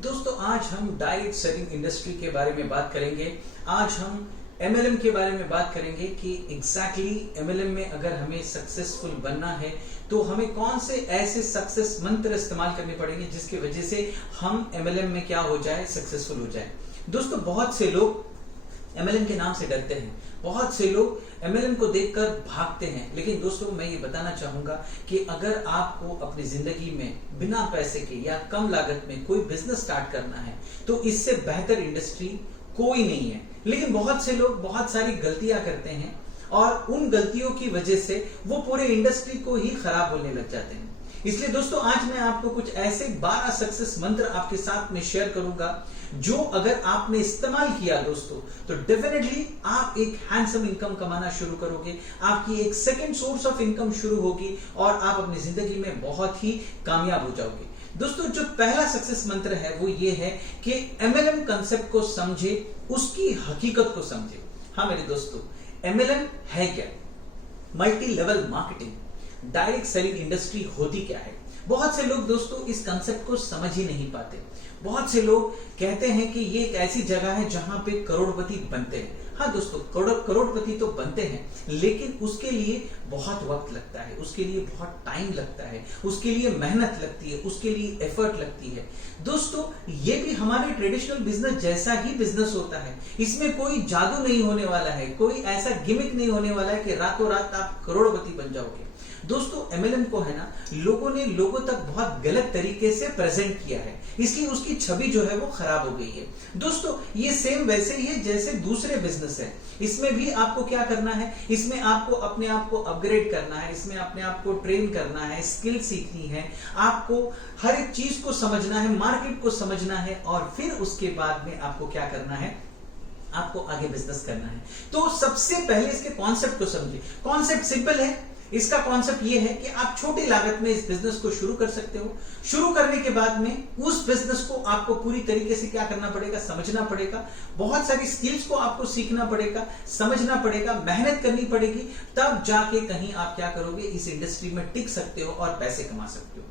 दोस्तों आज हम डायरेक्ट सेलिंग इंडस्ट्री के बारे में बात करेंगे। आज हम MLM के बारे में बात करेंगे कि एग्जैक्टली MLM में अगर हमें सक्सेसफुल बनना है तो हमें कौन से ऐसे सक्सेस मंत्र इस्तेमाल करने पड़ेंगे जिसकी वजह से हम MLM में क्या हो जाए, सक्सेसफुल हो जाए। दोस्तों बहुत से लोग MLM के नाम से डरते हैं, बहुत से लोग MLM को देखकर भागते हैं। लेकिन दोस्तों मैं ये बताना चाहूंगा कि अगर आपको अपनी जिंदगी में बिना पैसे के या कम लागत में कोई बिजनेस स्टार्ट करना है तो इससे बेहतर इंडस्ट्री कोई नहीं है। लेकिन बहुत से लोग बहुत सारी गलतियां करते हैं और उन गलतियों की वजह से वो पूरे इंडस्ट्री को ही खराब बोलने लग जाते हैं। इसलिए दोस्तों आज मैं आपको कुछ ऐसे 12 सक्सेस मंत्र आपके साथ में शेयर करूंगा जो अगर आपने इस्तेमाल किया दोस्तों तो डेफिनेटली आप एक हैंडसम इनकम कमाना शुरू करोगे, आपकी एक सेकंड सोर्स ऑफ इनकम शुरू होगी और आप अपनी जिंदगी में बहुत ही कामयाब हो जाओगे। दोस्तों जो पहला सक्सेस मंत्र है वो ये है कि MLM कंसेप्ट को समझे, उसकी हकीकत को समझे। हाँ मेरे दोस्तों, MLM है क्या? Multi level marketing, direct selling industry होती क्या है? बहुत से लोग दोस्तों इस कंसेप्ट को समझ ही नहीं पाते। बहुत से लोग कहते हैं कि ये एक ऐसी जगह है जहां पे करोड़पति बनते हैं। हाँ दोस्तों, करोड़पति तो बनते हैं, लेकिन उसके लिए बहुत वक्त लगता है, उसके लिए बहुत टाइम लगता है, उसके लिए मेहनत लगती है, उसके लिए एफर्ट लगती है। दोस्तों ये भी हमारे ट्रेडिशनल बिजनेस जैसा ही बिजनेस होता है। इसमें कोई जादू नहीं होने वाला है, कोई ऐसा गिमिक नहीं होने वाला है कि रातों रात आप करोड़पति बन जाओगे। दोस्तों MLM को है ना, लोगों ने लोगों तक बहुत गलत तरीके से प्रेजेंट किया है, इसलिए उसकी छवि जो है वो खराब हो गई है। दोस्तों ये सेम वैसे ही है जैसे दूसरे बिजनेस है। इसमें भी आपको क्या करना है, इसमें आपको अपने आप को अपग्रेड करना है, इसमें अपने आप को ट्रेन करना है, स्किल सीखनी है, आपको हर एक चीज को समझना है, मार्केट को समझना है और फिर उसके बाद में आपको क्या करना है, आपको आगे बिजनेस करना है। तो सबसे पहले इसके कॉन्सेप्ट को समझिए। कॉन्सेप्ट सिंपल है। इसका कॉन्सेप्ट ये है कि आप छोटी लागत में इस बिजनेस को शुरू कर सकते हो। शुरू करने के बाद में उस बिजनेस को आपको पूरी तरीके से क्या करना पड़ेगा, समझना पड़ेगा। बहुत सारी स्किल्स को आपको सीखना पड़ेगा, समझना पड़ेगा, मेहनत करनी पड़ेगी, तब जाके कहीं आप क्या करोगे, इस इंडस्ट्री में टिक सकते हो और पैसे कमा सकते हो।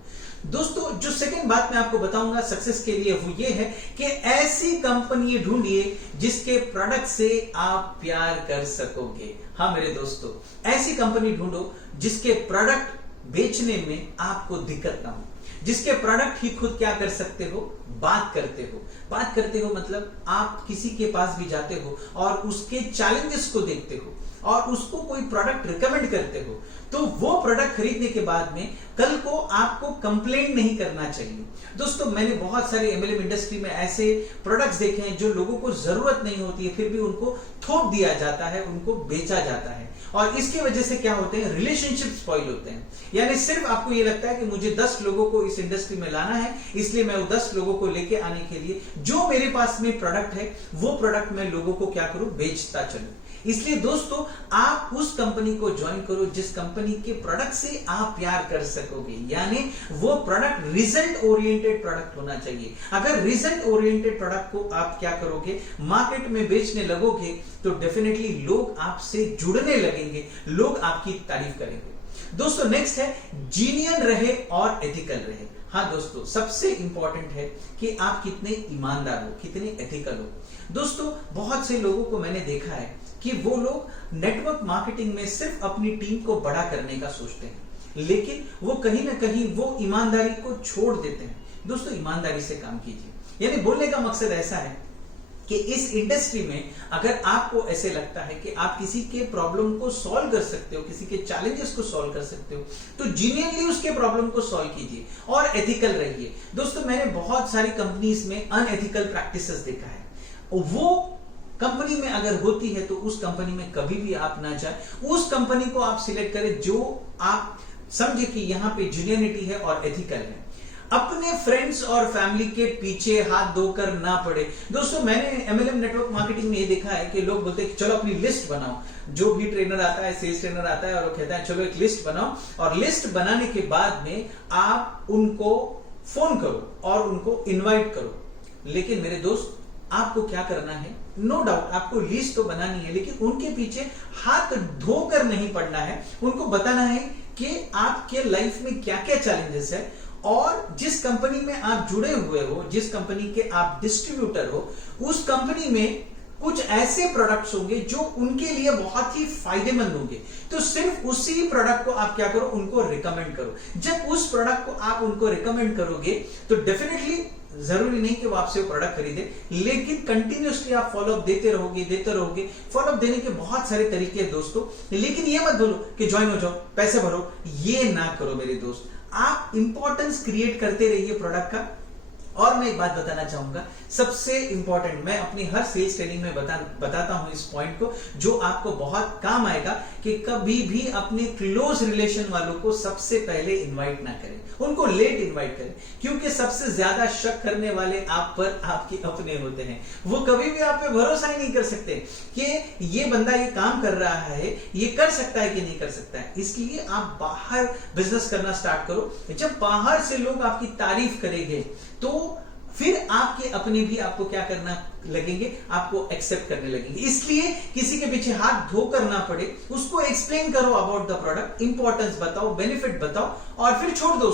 दोस्तों जो सेकंड बात मैं आपको बताऊंगा सक्सेस के लिए वो ये है कि ऐसी कंपनी ढूंढिए जिसके प्रोडक्ट से आप प्यार कर सकोगे। हाँ मेरे दोस्तों, ऐसी कंपनी ढूंढो जिसके प्रोडक्ट बेचने में आपको दिक्कत ना हो, जिसके प्रोडक्ट ही खुद क्या कर सकते हो, बात करते हो। बात करते हो मतलब आप किसी के पास भी जाते हो और उसके चैलेंजेस को देखते हो और उसको कोई प्रोडक्ट रिकमेंड करते हो, तो वो प्रोडक्ट खरीदने के बाद में कल को आपको कंप्लेंट नहीं करना चाहिए। दोस्तों मैंने बहुत सारे MLM इंडस्ट्री में ऐसे प्रोडक्ट्स देखे हैं जो लोगों को जरूरत नहीं होती है, फिर भी उनको थोप दिया जाता है, उनको बेचा जाता है और इसकी वजह से क्या होते हैं, रिलेशनशिप स्पॉइल होते हैं। यानी सिर्फ आपको ये लगता है कि मुझे 10 लोगों को इस इंडस्ट्री में लाना है, इसलिए मैं वो 10 लोगों को लेके आने के लिए जो मेरे पास में प्रोडक्ट है वो प्रोडक्ट मैं लोगों को क्या करूं, बेचता चलूं। इसलिए दोस्तों आप उस कंपनी को ज्वाइन करो जिस कंपनी के प्रोडक्ट से आप प्यार कर सकोगे। यानी वो प्रोडक्ट रिजल्ट ओरिएंटेड प्रोडक्ट होना चाहिए। अगर रिजल्ट ओरिएंटेड प्रोडक्ट को आप क्या करोगे, मार्केट में बेचने लगोगे तो डेफिनेटली लोग आपसे जुड़ने लगेंगे, लोग आपकी तारीफ करेंगे। दोस्तों नेक्स्ट है जीनियन रहे और एथिकल रहे। हाँ दोस्तों सबसे इंपॉर्टेंट है कि आप कितने ईमानदार हो, कितने एथिकल हो। दोस्तों बहुत से लोगों को मैंने देखा है कि वो लोग नेटवर्क मार्केटिंग में सिर्फ अपनी टीम को बड़ा करने का सोचते हैं, लेकिन वो कहीं ना कहीं वो ईमानदारी को छोड़ देते हैं। दोस्तों ईमानदारी से काम कीजिए। यानी बोलने का मकसद ऐसा है कि इस इंडस्ट्री में अगर आपको ऐसे लगता है कि आप किसी के प्रॉब्लम को सॉल्व कर सकते हो, किसी के चैलेंजेस को सॉल्व कर सकते हो, तो जीनियनली उसके प्रॉब्लम को सॉल्व कीजिए और एथिकल रहिए। दोस्तों मैंने बहुत सारी कंपनीज में अनएथिकल प्रैक्टिसेस देखा है। वो कंपनी में अगर होती है तो उस कंपनी में कभी भी आप ना जाए, उस कंपनी को आप सिलेक्ट करें जो आप समझे कि यहां पे जेन्युइनिटी है और एथिकल है। अपने फ्रेंड्स और फैमिली के पीछे हाथ धोकर ना पड़े। दोस्तों मैंने MLM नेटवर्क मार्केटिंग में ये देखा है कि लोग बोलते हैं चलो अपनी लिस्ट बनाओ। जो भी ट्रेनर आता है, सेल्स ट्रेनर आता है और वो कहता है चलो एक लिस्ट बनाओ, और लिस्ट बनाने के बाद में आप उनको फोन करो और उनको इनवाइट करो। लेकिन मेरे दोस्त आपको क्या करना है, नो डाउट आपको लिस्ट तो बनानी है, लेकिन उनके पीछे हाथ धोकर नहीं पड़ना है। उनको बताना है कि आपके लाइफ में क्या क्या चैलेंजेस है और जिस कंपनी में आप जुड़े हुए हो, जिस कंपनी के आप डिस्ट्रीब्यूटर हो, उस कंपनी में कुछ ऐसे प्रोडक्ट्स होंगे जो उनके लिए बहुत ही फायदेमंद होंगे। तो सिर्फ उसी प्रोडक्ट को आप क्या करो, उनको रिकमेंड करो। जब उस प्रोडक्ट को आप उनको रिकमेंड करोगे तो डेफिनेटली जरूरी नहीं कि वो आपसे प्रोडक्ट खरीदे, लेकिन कंटिन्यूअसली आप फॉलोअप देते रहोगे। फॉलोअप देने के बहुत सारे तरीके हैं दोस्तों, लेकिन ये मत बोलो कि ज्वाइन हो जाओ, पैसे भरो, ये ना करो मेरे दोस्त। आप इंपॉर्टेंस क्रिएट करते रहिए प्रोडक्ट का। और मैं एक बात बताना चाहूंगा, सबसे इंपॉर्टेंट, मैं अपनी हर सेल्स ट्रेनिंग में बताता हूं इस पॉइंट को, जो आपको बहुत काम आएगा, कि कभी भी अपने क्लोज रिलेशन वालों को सबसे पहले इनवाइट ना करें, उनको लेट इनवाइट करें, क्योंकि सबसे ज्यादा शक करने वाले आप पर आपके अपने होते हैं। वो कभी भी आप पे भरोसा ही नहीं कर सकते कि ये बंदा ये काम कर रहा है, ये कर सकता है कि नहीं कर सकता है। इसलिए आप बाहर बिजनेस करना स्टार्ट करो। जब बाहर से लोग आपकी तारीफ करेंगे तो फिर आपके अपने भी आपको क्या करना लगेंगे, आपको एक्सेप्ट करने लगेंगे। इसलिए किसी के पीछे हाथ धोकर ना पड़े, उसको एक्सप्लेन करो अबाउट द प्रोडक्ट, इंपॉर्टेंस बताओ, बेनिफिट बताओ, और फिर छोड़ दो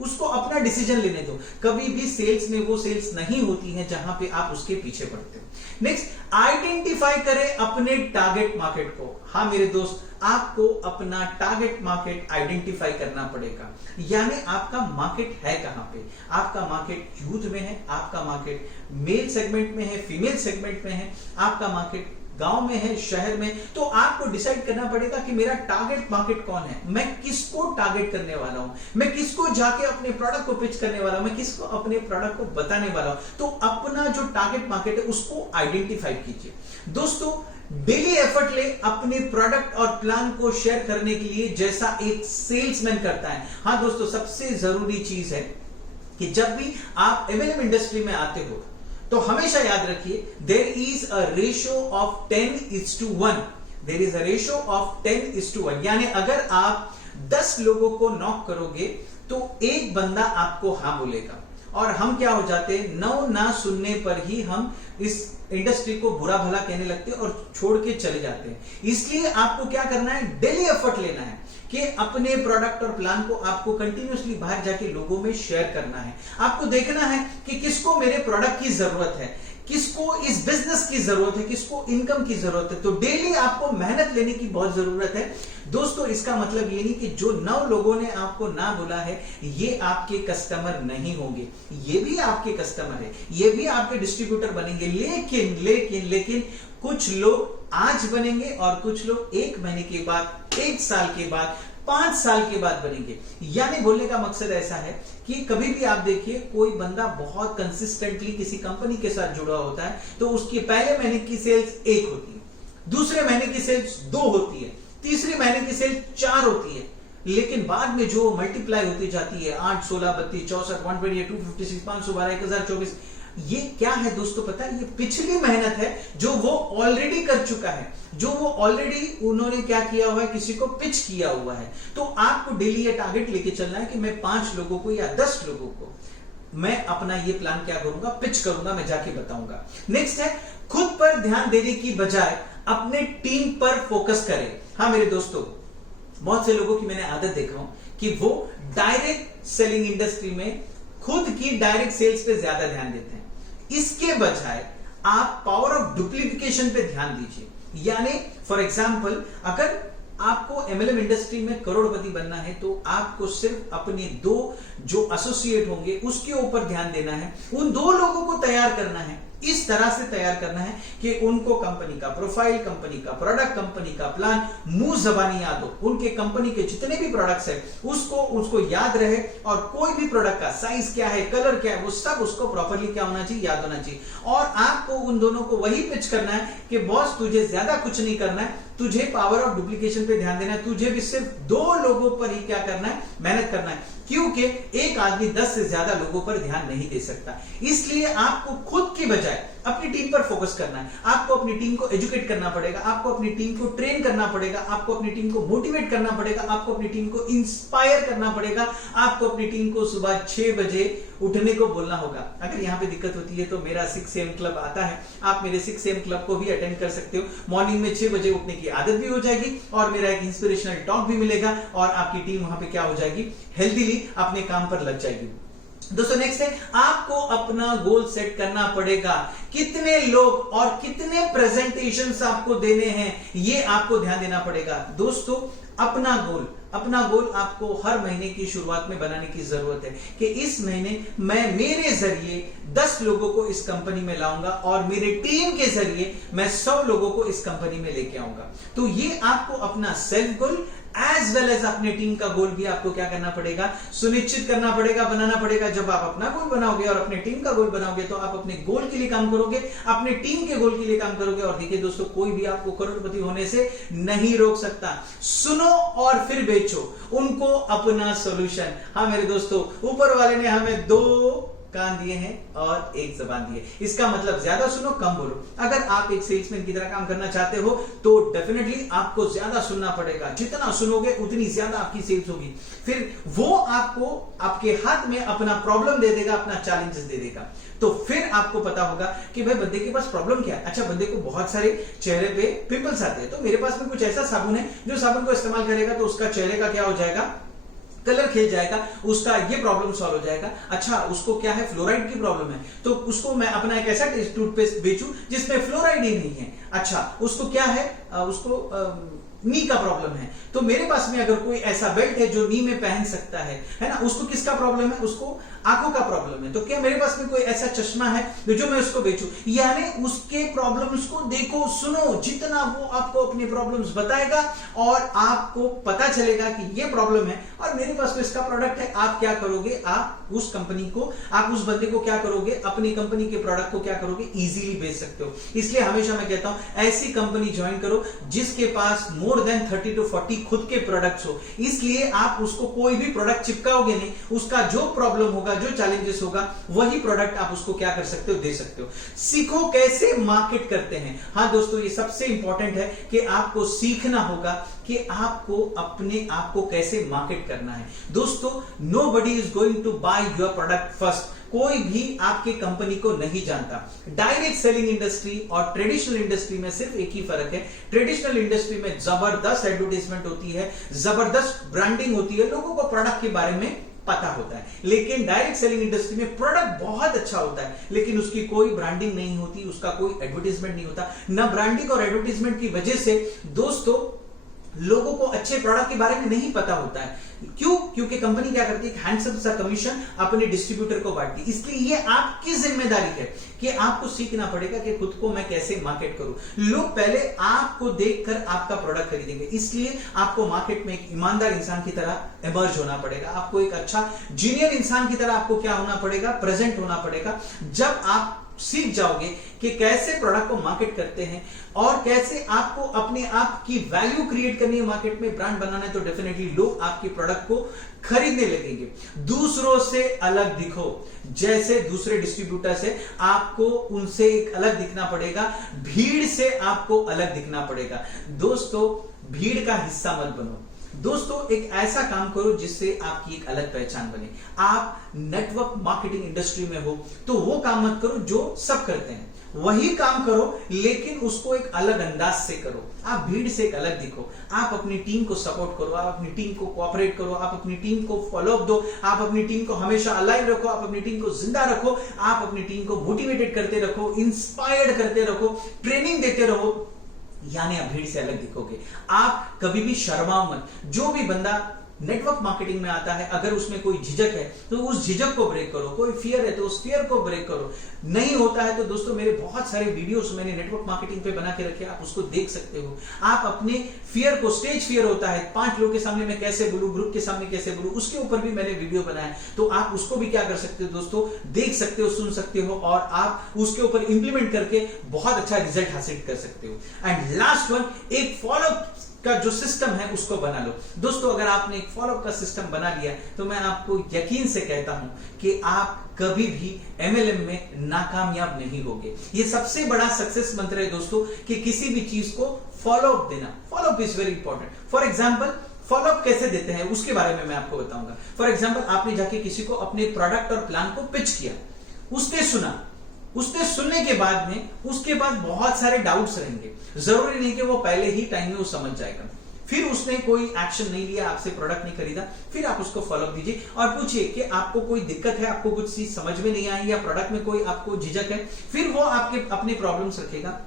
उसको अपना डिसीजन लेने दो। कभी भी सेल्स में वो सेल्स नहीं होती है जहां पे आप उसके पीछे पड़ते हो। नेक्स्ट, आइडेंटिफाई करें अपने टारगेट मार्केट को। हाँ मेरे दोस्त, आपको अपना टारगेट मार्केट आइडेंटिफाई करना पड़ेगा। यानी आपका मार्केट है कहां पे? आपका मार्केट यूथ में है, आपका मार्केट मेल सेगमेंट में है, फीमेल सेगमेंट में है, आपका मार्केट गांव में है, शहर में। तो आपको डिसाइड करना पड़ेगा कि मेरा टारगेट मार्केट कौन है, मैं किसको टारगेट करने वाला हूं, मैं किसको जाके अपने प्रोडक्ट को पिच करने वाला हूं, मैं किसको अपने प्रोडक्ट को बताने वाला हूं। तो अपना जो टारगेट मार्केट है उसको आइडेंटिफाई कीजिए। दोस्तों, डेली एफर्ट ले अपने प्रोडक्ट और प्लान को शेयर करने के लिए, जैसा एक सेल्समैन करता है। हाँ दोस्तों, सबसे जरूरी चीज है कि जब भी आप एमएलएम इंडस्ट्री में आते हो तो हमेशा याद रखिए, there is a ratio of 10:1। There is a ratio of 10:1। यानी अगर आप 10 लोगों को नॉक करोगे तो एक बंदा आपको हाँ बोलेगा। और हम क्या हो जाते हैं, 9 ना सुनने पर ही हम इस इंडस्ट्री को बुरा भला कहने लगते हैं और छोड़ के चले जाते हैं। इसलिए आपको क्या करना है, डेली एफर्ट लेना है कि अपने प्रोडक्ट और प्लान को आपको कंटिन्यूअसली बाहर जाके लोगों में शेयर करना है। आपको देखना है कि किसको मेरे प्रोडक्ट की जरूरत है, किसको इस बिजनेस की जरूरत है, किसको इनकम की जरूरत है। तो डेली आपको मेहनत लेने की बहुत जरूरत है दोस्तों। इसका मतलब ये नहीं कि जो 9 लोगों ने आपको ना बोला है ये आपके कस्टमर नहीं होंगे, ये भी आपके कस्टमर है, ये भी आपके डिस्ट्रीब्यूटर बनेंगे। लेकिन लेकिन लेकिन कुछ लोग आज बनेंगे और कुछ लोग 1 महीने के बाद, 1 साल के बाद, 5 साल के बाद बनेंगे। यानी बोलने का मकसद ऐसा है कि कभी भी आप देखिए, कोई बंदा बहुत कंसिस्टेंटली किसी कंपनी के साथ जुड़ा होता है तो उसकी पहले महीने की सेल्स 1 होती है, दूसरे महीने की सेल्स 2 होती है, तीसरे महीने की सेल्स 4 होती है, लेकिन बाद में जो मल्टीप्लाई होती जाती है 8, 16, 32, 64, 128, 256, 512, 1024, ये क्या है दोस्तों पता है? ये पिछली मेहनत है जो वो ऑलरेडी कर चुका है, जो वो ऑलरेडी उन्होंने क्या किया हुआ है, किसी को पिच किया हुआ है। तो आपको डेली ये टारगेट लेके चलना है कि मैं 5 लोगों को या 10 लोगों को मैं अपना ये प्लान क्या करूंगा, पिच करूंगा, मैं जाके बताऊंगा। नेक्स्ट है, खुद पर ध्यान देने की बजाय अपने टीम पर फोकस करें। हाँ मेरे दोस्तों, बहुत से लोगों की मैंने आदत देखा हूं कि वो डायरेक्ट सेलिंग इंडस्ट्री में खुद की डायरेक्ट सेल्स पे ज्यादा ध्यान देते हैं। इसके बजाय आप पावर ऑफ डुप्लीकेशन पे ध्यान दीजिए। यानी फॉर एग्जांपल, अगर आपको एमएलएम इंडस्ट्री में करोड़पति बनना है तो आपको सिर्फ अपने 2 जो एसोसिएट होंगे उसके ऊपर ध्यान देना है, उन 2 लोगों को तैयार करना है, इस तरह से तैयार करना है कि उनको कंपनी का प्रोफाइल, कंपनी का प्रोडक्ट, कंपनी का प्लान मुंह जबानी याद हो, उनके कंपनी के जितने भी प्रोडक्ट्स है उसको याद रहे, और कोई भी प्रोडक्ट का साइज क्या है, कलर क्या है, वो सब उसको प्रॉपर्ली क्या होना चाहिए, याद होना चाहिए। और आपको उन दोनों को वही पिच करना है कि बॉस तुझे ज्यादा कुछ नहीं करना है, तुझे पावर ऑफ डुप्लीकेशन पे ध्यान देना है, तुझे भी सिर्फ 2 लोगों पर ही क्या करना है, मेहनत करना है, क्योंकि एक आदमी 10 से ज्यादा लोगों पर ध्यान नहीं दे सकता। इसलिए आपको खुद की बजाय अपनी टीम पर फोकस करना है। आपको अपनी टीम को एजुकेट करना पड़ेगा, आपको अपनी टीम को ट्रेन करना पड़ेगा, आपको अपनी टीम को मोटिवेट करना पड़ेगा, आपको अपनी टीम को इंस्पायर करना पड़ेगा, आपको अपनी टीम को सुबह 6 बजे उठने को बोलना होगा। अगर यहाँ पे दिक्कत होती है तो मेरा 6 AM क्लब आता है, आप मेरे 6 AM क्लब को भी अटेंड कर सकते हो। मॉर्निंग में 6 बजे उठने की आदत भी हो जाएगी और मेरा एक इंस्पिरेशनल टॉक भी मिलेगा और आपकी टीम वहां पे क्या हो जाएगी, हेल्दीली अपने काम पर लग जाएगी। दोस्तों नेक्स्ट है, आपको अपना गोल सेट करना पड़ेगा। कितने लोग और कितने प्रेजेंटेशंस आपको देने हैं, ये आपको ध्यान देना पड़ेगा। दोस्तों अपना गोल आपको हर महीने की शुरुआत में बनाने की जरूरत है कि इस महीने मैं मेरे जरिए 10 लोगों को इस कंपनी में लाऊंगा और मेरे टीम के जरिए मैं 100 लोगों को इस कंपनी में लेके आऊंगा। तो ये आपको अपना self goal as well as अपने टीम का गोल भी आपको क्या करना पड़ेगा, सुनिश्चित करना पड़ेगा, बनाना पड़ेगा। जब आप अपना गोल बनाओगे और अपने टीम का गोल बनाओगे तो आप अपने गोल के लिए काम करोगे, अपने टीम के गोल के लिए काम करोगे। और देखिए दोस्तों, कोई भी आपको करोड़पति होने से नहीं रोक सकता। सुनो और फिर बेचो उनको अपना सॉल्यूशन। हाँ मेरे दोस्तों, ऊपर वाले ने हमें 2 कान दिए हैं और 1 जबान दी है। इसका मतलब ज्यादा सुनो कम बोलो। अगर आप एक सेल्समैन की तरह काम करना चाहते हो तो डेफिनेटली आपको ज्यादा सुनना पड़ेगा। जितना सुनोगे उतनी ज्यादा आपकी सेल्स होगी। फिर वो आपको आपके हाथ में अपना प्रॉब्लम दे देगा, अपना चैलेंजेस दे देगा। तो फिर आपको पता होगा कि भाई बंदे के पास प्रॉब्लम क्या है। अच्छा, बंदे को बहुत सारे चेहरे पे पिंपल्स आते हैं, तो मेरे पास में कुछ ऐसा साबुन है जो साबुन को इस्तेमाल करेगा तो उसका चेहरे का क्या हो जाएगा, कलर खिल जाएगा, उसका ये प्रॉब्लम सॉल्व हो जाएगा। अच्छा, उसको क्या है, फ्लोराइड की प्रॉब्लम है, तो उसको मैं अपना एक ऐसा टूथपेस्ट बेचूं जिसमें फ्लोराइड ही नहीं है। अच्छा, उसको क्या है, उसको नी का प्रॉब्लम है, तो मेरे पास में अगर कोई ऐसा बेल्ट है जो नी में पहन सकता है ना। उसको किसका प्रॉब्लम है, उसको आंखों का प्रॉब्लम है, तो क्या मेरे पास में कोई ऐसा चश्मा है जो मैं उसको बेचूं। यानी उसके प्रॉब्लम्स को देखो, सुनो, जितना वो आपको अपने प्रॉब्लम्स बताएगा और आपको पता चलेगा कि ये प्रॉब्लम है और मेरे पास तो इसका प्रोडक्ट है। आप क्या करोगे, आप उस कंपनी को, आप उस बंदे को क्या करोगे, अपनी कंपनी के प्रोडक्ट को क्या करोगे, इजीली बेच सकते हो। इसलिए हमेशा मैं कहता हूं ऐसी कंपनी ज्वाइन करो जिसके पास मोर देन 30 to 40 खुद के प्रोडक्ट्स हो। इसलिए आप उसको कोई भी प्रोडक्ट चिपकाओगे नहीं, उसका जो प्रॉब्लम होगा, जो चैलेंजेस होगा, वही प्रोडक्ट आप उसको क्या कर सकते हो, दे सकते हो। सीखो कैसे मार्केट करते हैं। हाँ दोस्तों, ये सबसे इंपॉर्टेंट है कि आपको सीखना होगा कि आपको अपने आप को कैसे मार्केट करना है। दोस्तों, nobody is going to buy your product first. कोई भी आपके कंपनी को नहीं जानता। डायरेक्ट सेलिंग इंडस्ट्री और ट्रेडिशनल इंडस्ट्री में सिर्फ एक ही फर्क है। ट्रेडिशनल इंडस्ट्री में जबरदस्त एडवर्टाइजमेंट होती है, जबरदस्त ब्रांडिंग होती है, लोगों को प्रोडक्ट के बारे में पता होता है। लेकिन डायरेक्ट सेलिंग इंडस्ट्री में प्रोडक्ट बहुत अच्छा होता है लेकिन उसकी कोई ब्रांडिंग नहीं होती, उसका कोई एडवर्टाइजमेंट नहीं होता। ना ब्रांडिंग और एडवर्टाइजमेंट की वजह से दोस्तों लोगों को अच्छे प्रोडक्ट के बारे में नहीं पता होता है। क्यों? क्योंकि कंपनी क्या करती है, हैंडसम सा कमीशन अपने डिस्ट्रीब्यूटर को बांटती है। इसलिए ये आपकी जिम्मेदारी है कि आपको सीखना पड़ेगा कि खुद को मैं कैसे मार्केट करूं। लोग पहले आपको देखकर आपका प्रोडक्ट खरीदेंगे, इसलिए आपको मार्केट में एक ईमानदार इंसान की तरह इमर्ज होना पड़ेगा। आपको एक अच्छा जीनियर इंसान की तरह आपको क्या होना पड़ेगा, प्रेजेंट होना पड़ेगा। जब आप सीख जाओगे कि कैसे प्रोडक्ट को मार्केट करते हैं और कैसे आपको अपने आप की वैल्यू क्रिएट करनी है, मार्केट में ब्रांड बनाना है, तो डेफिनेटली लोग आपके प्रोडक्ट को खरीदने लगेंगे। दूसरों से अलग दिखो। जैसे दूसरे डिस्ट्रीब्यूटर से आपको उनसे एक अलग दिखना पड़ेगा, भीड़ से आपको अलग दिखना पड़ेगा। दोस्तों, भीड़ का हिस्सा मत बनो। दोस्तों, एक ऐसा काम करो जिससे आपकी एक अलग पहचान बने। आप नेटवर्क मार्केटिंग इंडस्ट्री में हो तो वो काम मत करो जो सब करते हैं, वही काम करो लेकिन उसको एक अलग अंदाज से करो। आप भीड़ से एक अलग दिखो। आप अपनी टीम को सपोर्ट करो, आप अपनी टीम को कोऑपरेट करो, आप अपनी टीम को फॉलो अप दो, आप अपनी टीम को हमेशा अलाइव रखो, आप अपनी टीम को जिंदा रखो, आप अपनी टीम को मोटिवेटेड करते रखो, इंस्पायर्ड करते रखो, ट्रेनिंग देते रहो। यानी आप भीड़ से अलग दिखोगे। आप कभी भी शर्माओ मत। जो भी बंदा नेटवर्क मार्केटिंग में आता है, अगर उसमें कोई झिझक है तो उस झिझक को ब्रेक करो। कोई फियर है तो उस फियर को ब्रेक करो। नहीं होता है तो दोस्तों, मेरे बहुत सारे वीडियोस मैंने नेटवर्क मार्केटिंग पे बना के रखे, आप उसको देख सकते हो। आप अपने फियर को, स्टेज फियर होता है, 5 लोगों के सामने मैं कैसे बोलूं, ग्रुप के सामने कैसे बोलूं, उसके ऊपर भी मैंने वीडियो बनाया, तो आप उसको भी क्या कर सकते हो दोस्तों, देख सकते हो, सुन सकते हो और आप उसके ऊपर इंप्लीमेंट करके बहुत अच्छा रिजल्ट हासिल कर सकते हो। एंड लास्ट वन, एक फॉलो का जो सिस्टम है उसको बना लो। दोस्तों, अगर आपने एक फॉलोअप का सिस्टम बना लिया तो मैं आपको यकीन से कहता हूं कि आप कभी भी एमएलएम में नाकामयाब नहीं होगे। ये सबसे बड़ा सक्सेस मंत्र है दोस्तों कि किसी भी चीज को फॉलोअप देना। Follow up is very important. For example, follow up कैसे देते हैं उसके बारे में मैं आपको बताऊंगा। फॉर एग्जाम्पल, आपने जाके किसी को अपने प्रोडक्ट और प्लान को पिच किया, उसने सुना, उसने सुनने के बाद में उसके बाद बहुत सारे डाउट्स रहेंगे, जरूरी नहीं कि वो पहले ही टाइम में वो समझ जाएगा। फिर उसने कोई एक्शन नहीं लिया, आपसे प्रोडक्ट नहीं खरीदा, फिर आप उसको फॉलोअप दीजिए और पूछिए कि आपको कोई दिक्कत है, आपको कुछ चीज समझ में नहीं आई या प्रोडक्ट में कोई आपको झिझक है। फिर वो आपके अपने प्रॉब्लम्स रखेगा,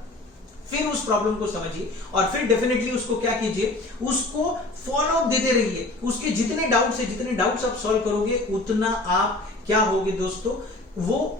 फिर उस प्रॉब्लम को समझिए और फिर डेफिनेटली उसको क्या कीजिए, उसको फॉलोअप देते रहिए। उसके जितने डाउट्स है, जितने डाउट्स आप सॉल्व करोगे उतना आप क्या होगे दोस्तों, वो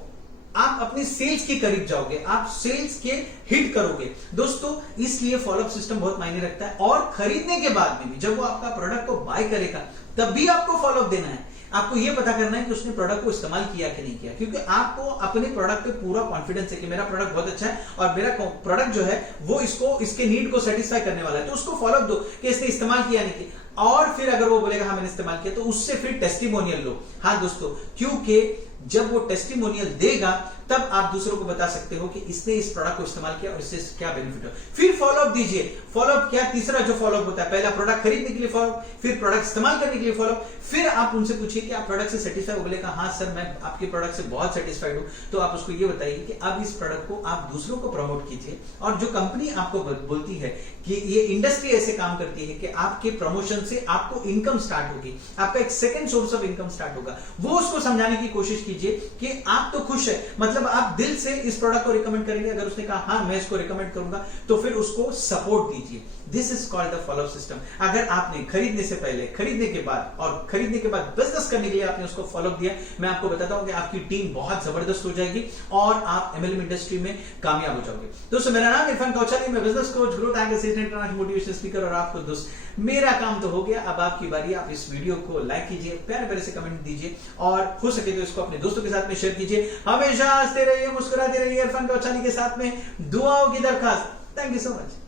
आप अपने सेल्स के करीब जाओगे, आप सेल्स के हिट करोगे दोस्तों। इसलिए फॉलोअप सिस्टम बहुत मायने रखता है। और खरीदने के बाद में भी जब वो आपका प्रोडक्ट को बाय करेगा तब भी आपको फॉलोअप देना है। आपको यह पता करना है कि उसने प्रोडक्ट को इस्तेमाल किया कि नहीं किया, क्योंकि आपको अपने प्रोडक्ट पे पूरा कॉन्फिडेंस है कि मेरा प्रोडक्ट बहुत अच्छा है और मेरा प्रोडक्ट जो है वो इसके नीड को सेटिस्फाई करने वाला है। तो उसको फॉलोअप दो कि इसने इस्तेमाल किया नहीं किया, और फिर अगर वो बोलेगा हाँ मैंने इस्तेमाल किया तो उससे फिर टेस्टिमोनियल लो। हाँ दोस्तों, क्योंकि जब वो टेस्टिमोनियल देगा तब आप दूसरों को बता सकते हो कि इसने इस प्रोडक्ट को इस्तेमाल किया और इससे क्या बेनिफिट हो। फिर फॉलोअप दीजिए। फॉलोअप क्या, तीसरा जो फॉलोअप होता है, पहला प्रोडक्ट खरीदने के लिए फॉलोअप, फिर प्रोडक्ट इस्तेमाल करने के लिए फॉलोअप। फिर आप उनसे पूछिए कि आप प्रोडक्ट से सेटिस्फाई हो, बोलेगा हाँ सर मैं आपके प्रोडक्ट से बहुत सेटिस्फाइड हूं, तो आप उसको ये बताइए कि अब इस प्रोडक्ट को आप दूसरों को प्रमोट कीजिए। और जो कंपनी आपको बोलती है कि ये इंडस्ट्री ऐसे काम करती है कि आपके प्रमोशन से आपको इनकम स्टार्ट होगी, आपका एक second source of income start होगा, वो उसको समझाने की कोशिश कीजिए कि आप तो खुश है, मतलब आप दिल से इस प्रोडक्ट को रिकमेंड करेंगे। अगर उसने कहा हाँ मैं इसको रिकमेंड करूंगा तो फिर उसको सपोर्ट दीजिए। This is called the follow up system. अगर आपने खरीदने से पहले, खरीदने के बाद और खरीदने के बाद बिजनेस करने के लिए आपने उसको फॉलोअप दिया, मैं आपको बताता हूं कि आपकी टीम बहुत जबरदस्त हो जाएगी और आप एमएलएम इंडस्ट्री में कामयाब हो जाओगे। दोस्तों मेरा नाम इरफान कौचाली, मैं business coach, growth and international motivation speaker. और आपको दोस्त मेरा काम तो हो गया, अब आपकी बारी। आप इस वीडियो को लाइक कीजिए, प्यारे प्यारे से कमेंट दीजिए और हो सके तो इसको अपने दोस्तों के साथ में शेयर कीजिए। हमेशा हंसते रहिए, मुस्कुराते रहिए। इरफान कौचाली के साथ में दुआओं की दरखास्त। Thank you so much.